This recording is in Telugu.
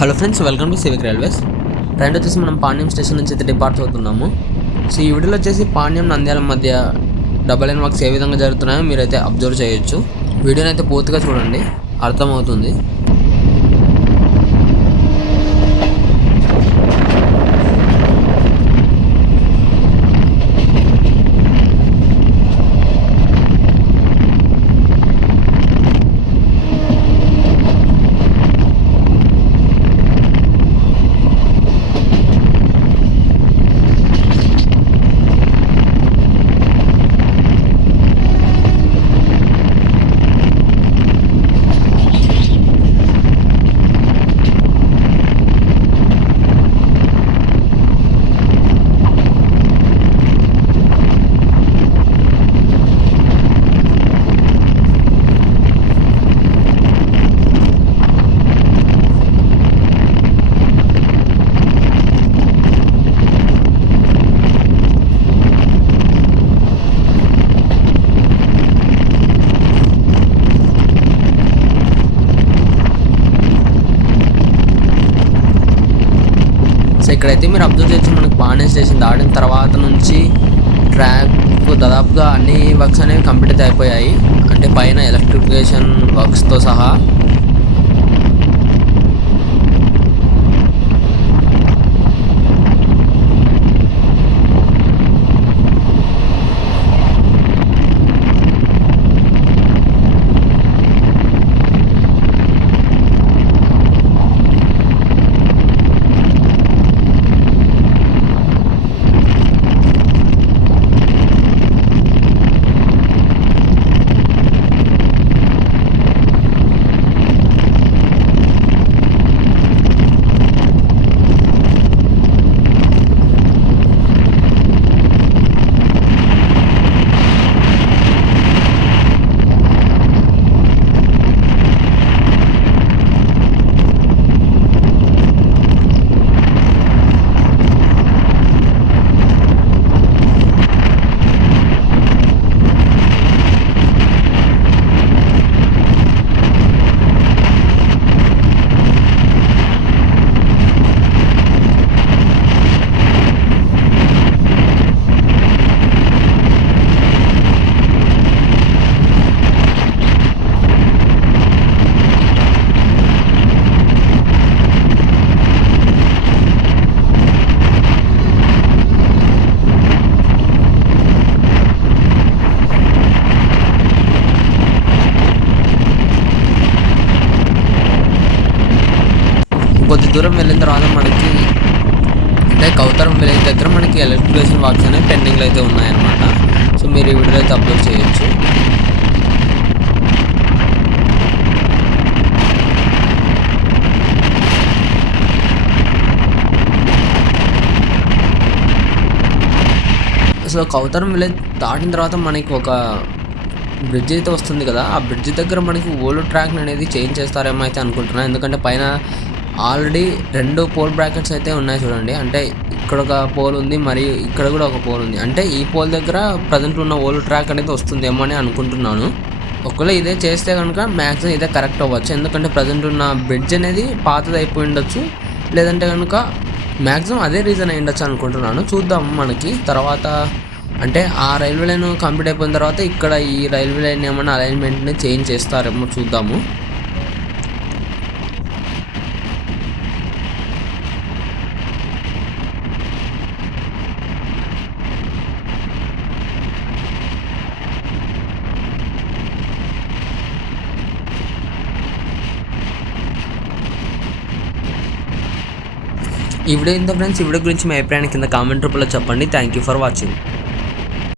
Hello friends, welcome to civic railways. Train వచ్చేసి మనం పాణ్యం స్టేషన్ నుంచి అయితే డిపార్ట్ అవుతున్నాము. సో ఈ వీడియోలో వచ్చేసి పాణ్యం నంద్యాల మధ్య డబల్ లైన్ వర్క్స్ ఏ విధంగా జరుగుతున్నాయో మీరైతే అబ్జర్వ్ చేయొచ్చు. వీడియోని అయితే పూర్తిగా చూడండి, అర్థమవుతుంది. సో ఇక్కడైతే మీరు అబ్జర్వ్ చేయొచ్చు, మనకు పాణ్యం స్టేషన్ దాటిన తర్వాత నుంచి ట్రాక్ దాదాపుగా అన్ని వర్క్స్ అనేవి కంప్లీట్ అయిపోయాయి. అంటే పైన ఎలక్ట్రిఫికేషన్ వర్క్స్తో సహా. కొద్ది దూరం వెళ్ళిన తర్వాత మనకి అంటే కౌతరం విలేజ్ దగ్గర మనకి ఎలక్ట్రిఫికేషన్ వర్క్స్ అనేవి పెండింగ్లో అయితే ఉన్నాయన్నమాట. సో మీరు ఈ వీడియోలో అయితే అప్లోడ్ చేయొచ్చు. సో కౌతరం విలేజ్ దాటిన తర్వాత మనకి ఒక బ్రిడ్జ్ అయితే వస్తుంది కదా, ఆ బ్రిడ్జ్ దగ్గర మనకి ఓల్డ్ ట్రాక్ అనేది చేంజ్ చేస్తారేమో అయితే అనుకుంటున్నాను. ఎందుకంటే పైన ఆల్రెడీ 2 పోల్ బ్రాకెట్స్ అయితే ఉన్నాయి చూడండి. అంటే ఇక్కడ ఒక పోల్ ఉంది, మరియు ఇక్కడ కూడా ఒక పోల్ ఉంది. అంటే ఈ పోల్ దగ్గర ప్రజెంట్ ఉన్న ఓల్డ్ ట్రాక్ అనేది వస్తుందేమో అని అనుకుంటున్నాను. ఒకవేళ ఇదే చేస్తే కనుక మ్యాక్సిమం ఇదే కరెక్ట్ అవ్వచ్చు. ఎందుకంటే ప్రజెంట్ ఉన్న బ్రిడ్జ్ అనేది పాతది అయిపోయి ఉండొచ్చు, లేదంటే కనుక మ్యాక్సిమం అదే రీజన్ అయి ఉండొచ్చు అనుకుంటున్నాను. చూద్దాం మనకి తర్వాత. అంటే ఆ రైల్వే లైన్ కంప్లీట్ అయిపోయిన తర్వాత ఇక్కడ ఈ రైల్వే లైన్ ఏమన్నా అలైన్మెంట్ని చేంజ్ చేస్తారేమో చూద్దాము. ఈ వీడియో ఇంత ఫ్రెండ్స్, ఈ వీడియో గురించి మీ అభిప్రాయాన్ని కింద కామెంట్ రూపంలో చెప్పండి. Thank you for watching.